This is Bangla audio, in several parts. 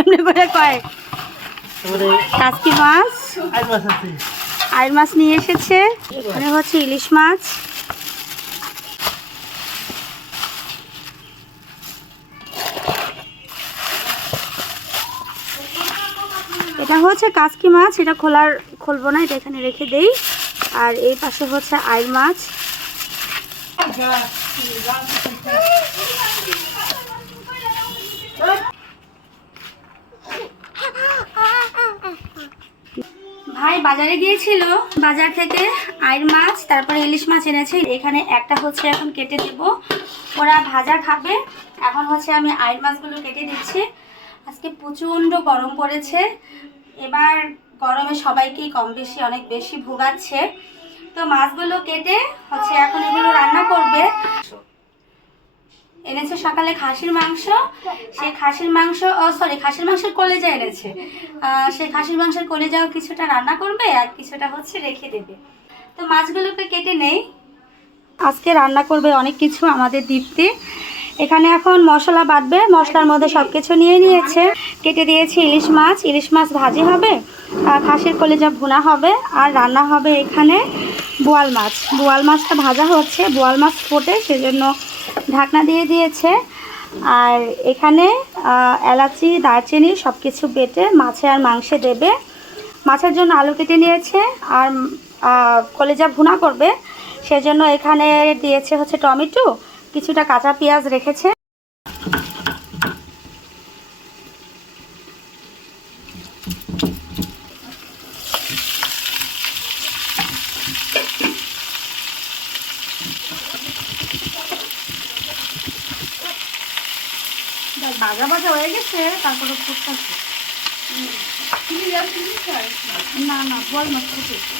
এমনি করে কয় কাসকি মাছ, আইড় মাছ নিয়ে এসেছে, মানে হচ্ছে ইলিশ মাছ। এটা হচ্ছে কাসকি মাছ, এটা খুলবো না, এটা এখানে রেখে দেই। আর এই পাশে হচ্ছে আইড় মাছ। ভাই বাজারে গিয়েছিল, বাজার থেকে আইড় মাছ তারপরে ইলিশ মাছ এনেছে। এখানে একটা হচ্ছে এখন কেটে দেব, ওরা ভাজা খাবে। এখন হচ্ছে আমি আইড় মাছগুলো কেটে দিচ্ছি। আজকে প্রচণ্ড গরম পড়েছে, এবার গরমে সবাইকেই কম বেশি অনেক বেশি ভোগাচ্ছে। তো মাছগুলো কেটে হচ্ছে এখন এগুলো রান্না করবে। এনেছে সকালে খাসির মাংস, সেই খাসির মাংস খাসির মাংসের কলেজা এনেছে। সেই খাসির মাংসের কলেজাও কিছুটা রান্না করবে আর কিছুটা হচ্ছে রেখে দেবে। তো মাছগুলোকে কেটে নেই, আজকে রান্না করবে অনেক কিছু আমাদের দীপ্তি। এখানে এখন মশলা বাটবে, মশলার মধ্যে সব কিছু নিয়ে নিয়েছে। কেটে দিয়েছি ইলিশ মাছ, ইলিশ মাছ ভাজি হবে, খাসির কলেজা ভুনা হবে, আর রান্না হবে এখানে বোয়াল মাছ। বোয়াল মাছটা ভাজা হচ্ছে, বোয়াল মাছ ফোটে সেজন্য ঢাকনা দিয়ে দিয়েছে। আর এখানে এলাচি দারচিনি সব কিছু বেটে মাছে আর মাংসে দেবে। মাছের জন্য আলু কেটে নিয়েছে, আর কলেজা ভুনা করবে সেজন্য এখানে দিয়েছে হচ্ছে টমেটো, কিছুটা কাঁচা পেঁয়াজ রেখেছে। ভাজা ভাজা হয়ে গেছে, তারপরে ফুটতেছে। না না, বোয়াল মাছ ফুটেছে,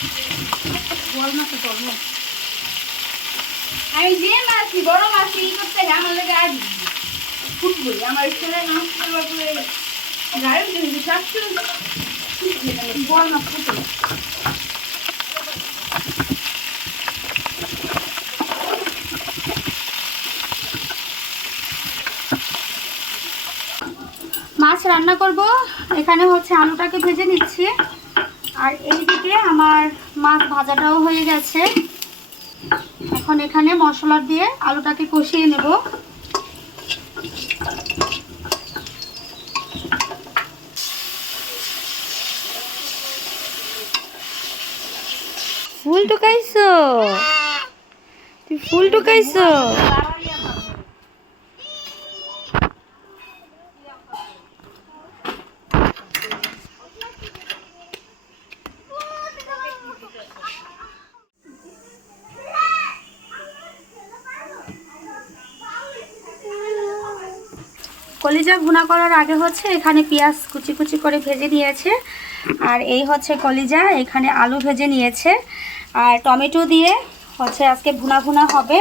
বোয়াল মাছ ধরবো আমি যে মাছ বড় মাছ ই করতে আমার লাগে আর ফুটবই আমার ছেলে না গাড়ি বোয়াল মাছ ফুটে। মাছ রান্না করব, এখানে হচ্ছে আলুটাকে ভেজে নিচ্ছি। আর এইদিকে আমার মাছ ভাজাটাও হয়ে গেছে। এখন এখানে মশলা দিয়ে আলুটাকে কষিয়ে নেব। ফুল টুকাইছো, তুই ফুল টুকাইছো? কলিজা ভুনা করার আগে হচ্ছে এখানে পেঁয়াজ কুচি কুচি করে ভেজে নিয়েছে, আর এই হচ্ছে কলিজা, এখানে আলু ভেজে নিয়েছে, আর টমেটো দিয়ে হচ্ছে আজকে ভুনা ভুনা হবে।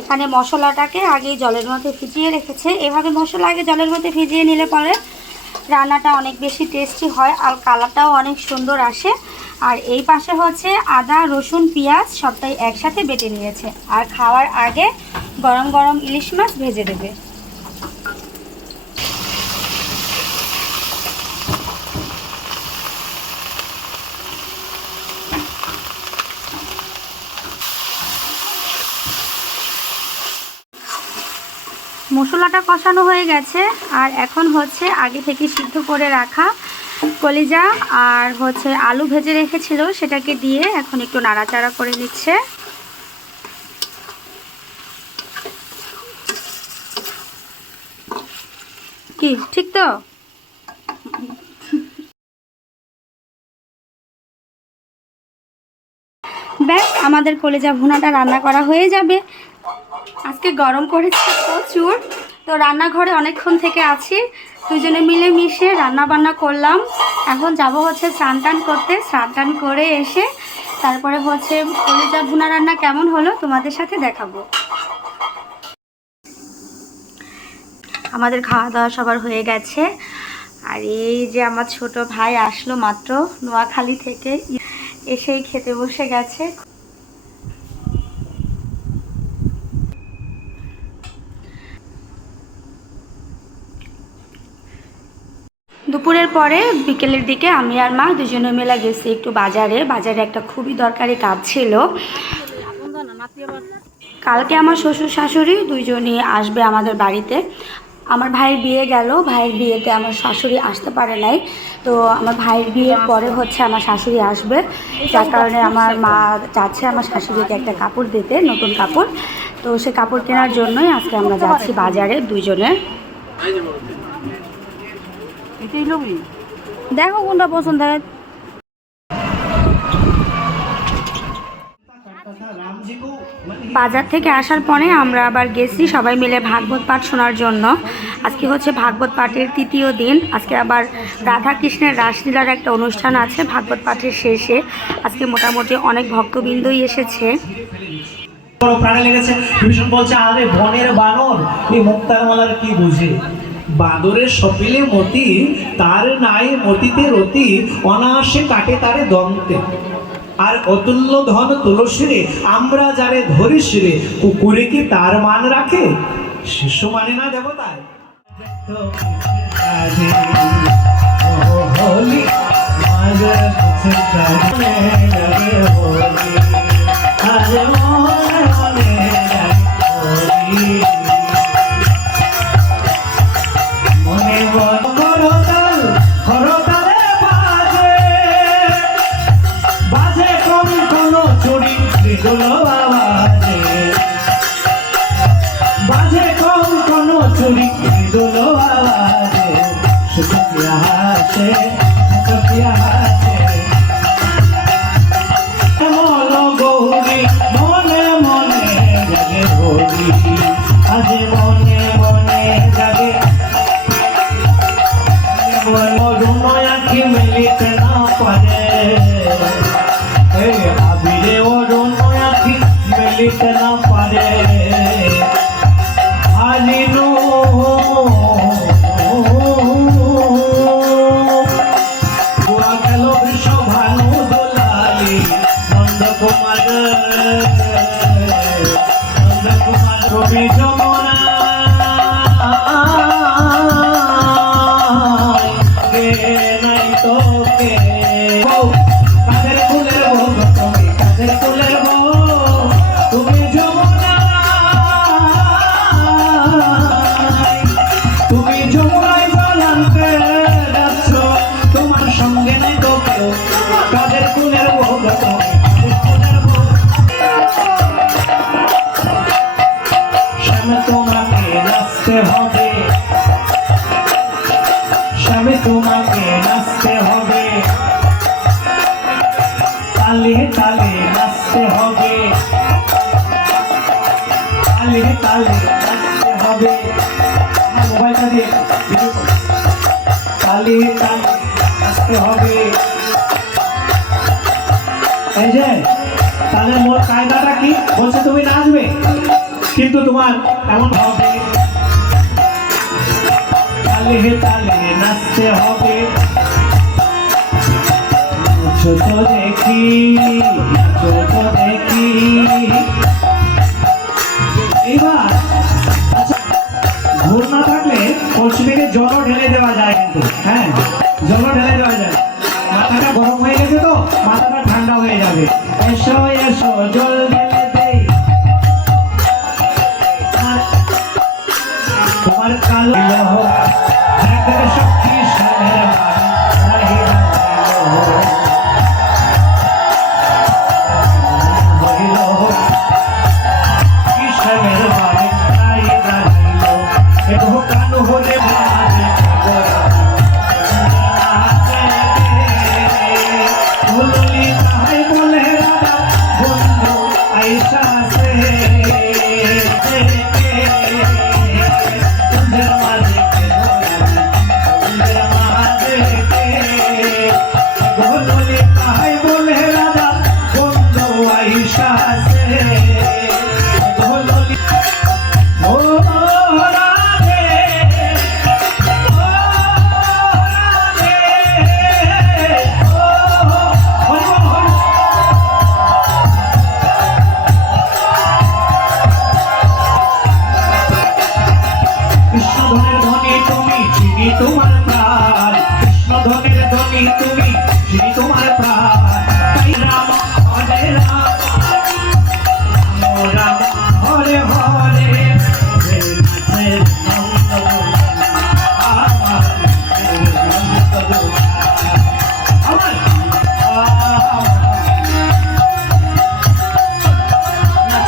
এখানে মশলাটাকে আগেই জলের মধ্যে ভিজিয়ে রেখেছে। এভাবে মশলা আগে জলের মধ্যে ভিজিয়ে নিলে পরে রান্নাটা অনেক বেশি টেস্টি হয় আর কালারটাও অনেক সুন্দর আসে। আর এই পাশে হচ্ছে আদা রসুন পেঁয়াজ সবটাই একসাথে বেটে নিয়েছে, আর খাওয়ার আগে গরম গরম ইলিশ মাছ ভেজে দেবে। মশলাটা কষানো হয়ে গেছে, আর এখন হচ্ছে আগে থেকে সিদ্ধ করে রাখা কলিজা আর হচ্ছে আলু ভেজে রেখেছিল সেটাকে দিয়ে এখন একটু নাড়াচাড়া করে নিচ্ছে। কি ঠিক তো? ব্যাস আমাদের কলেজা ভুনাটা রান্না করা হয়ে যাবে। আজকে গরম করেছে প্রচুর, তো রান্নাঘরে অনেকক্ষণ থেকে আছি, দুজনে মিলে মিশে রান্না বান্না করলাম। এখন যাব হচ্ছে স্নান টান করতে, স্নান টান করে এসে তারপরে হচ্ছে কলেজা ভুনা রান্না কেমন হলো তোমাদের সাথে দেখাবো। আমাদের খাওয়া দাওয়া সবার হয়ে গেছে। আর এই যে আমার ছোট ভাই আসলো মাত্র নোয়াখালী থেকে, এসেই খেতে বসে গেছে। দুপুরের পরে বিকেলের দিকে আমি আর মা দুজনে মিলে গেছি একটু বাজারে একটা খুবই দরকারি কাজ ছিল। কালকে আমার শ্বশুর শাশুড়ি দুইজনই আসবে আমাদের বাড়িতে। আমার ভাইয়ের বিয়ে গেল, ভাইয়ের বিয়েতে আমার শাশুড়ি আসতে পারে নাই, তো আমার ভাইয়ের বিয়ের পরে হচ্ছে আমার শাশুড়ি আসবে, যার কারণে আমার মা চাচ্ছে আমার শাশুড়িকে একটা কাপড় দিতে, নতুন কাপড়। তো সে কাপড় কেনার জন্যই আজকে আমরা যাচ্ছি বাজারে দুইজনে। দেখো কোনটা পছন্দ হয়। বাজার থেকে আসার পরে আমরা আবার গেছি সবাই মিলে ভাগবত পাঠ শোনার জন্য। আজকে হচ্ছে ভাগবত পাঠের তৃতীয় দিন। আজকে আবার রাধা কৃষ্ণের রাসলীলার একটা অনুষ্ঠান আছে ভাগবত পাঠের শেষে। আজকে মোটামুটি অনেক ভক্তবৃন্দই এসেছে। প্রাণে লেগেছে। বিভীষণ বলছে, আরে বনের বানর এই মুক্তারমালার কি বুঝে? বাঁদরের সপিলে মতি, তার নাই মতিতে রতি, অনায়াসে কাটে তারে দন্তে। আর অতুল্য ধন তুলসীরে, আমরা যারে ধরিসিরে, কুকুরে কি তার মান রাখে? শিশু মানে না দেবতায়। তাহলে মোর কায়দাটা কি বলছে? তুমি নাচবে, কিন্তু তোমার এমন হবে তালে তালে নাচতে হবে। ছোট দেখি এইবার আচ্ছা, ঘুর না থাকলে কলসি থেকে জলও ঢেলে দেওয়া যায়, কিন্তু হ্যাঁ জলও ঢেলে দেওয়া যায়। মাথাটা গরম হয়ে গেছে তো মাথাটা ঠান্ডা হয়ে যাবে। এসো এসো জল ঢেলে দেই তোমার কালো শক্তি সামের বলে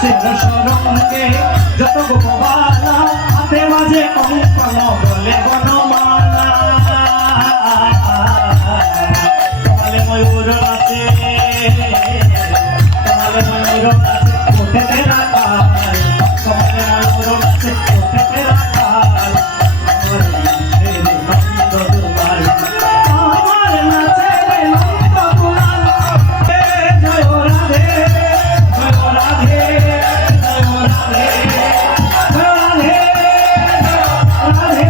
নাচের সরঙ্গে যত গোপবালা হাতে মাঝে কঙ্কন বলে বনমালা তোমালে ময়ূর নাচে তোমালে ময়ূর নাচে ওঠে তেরা কাল তোমালে ময়ূর নাচে ওঠে তেরা কাল আমার নাচে রে নন্দ দুলাল জয় রাধে জয় রাধে জয় রাধে জয় রাধে রাধে রাধে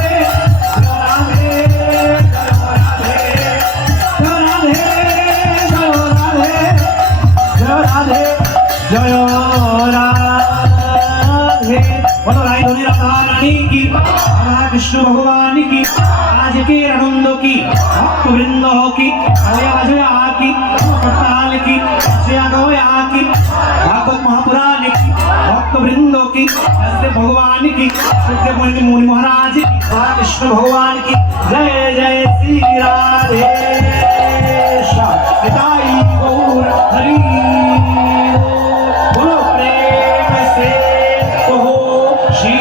রাধে রাধে জয় রাধে বলো রাই ধনী রাধা রানী কি রাধা কৃষ্ণ ভগবান কি आज के आनंद की भक्त वृंद की अरे आज आकी करताल की से आगोया की भागवत महापुराण की भक्त वृंद की ऐसे भगवान की शुद्ध मुनि मुनि महाराज की कृष्ण भगवान की जय जय श्री राधे निताई गौर हरि बोलो प्रेम से कहो श्री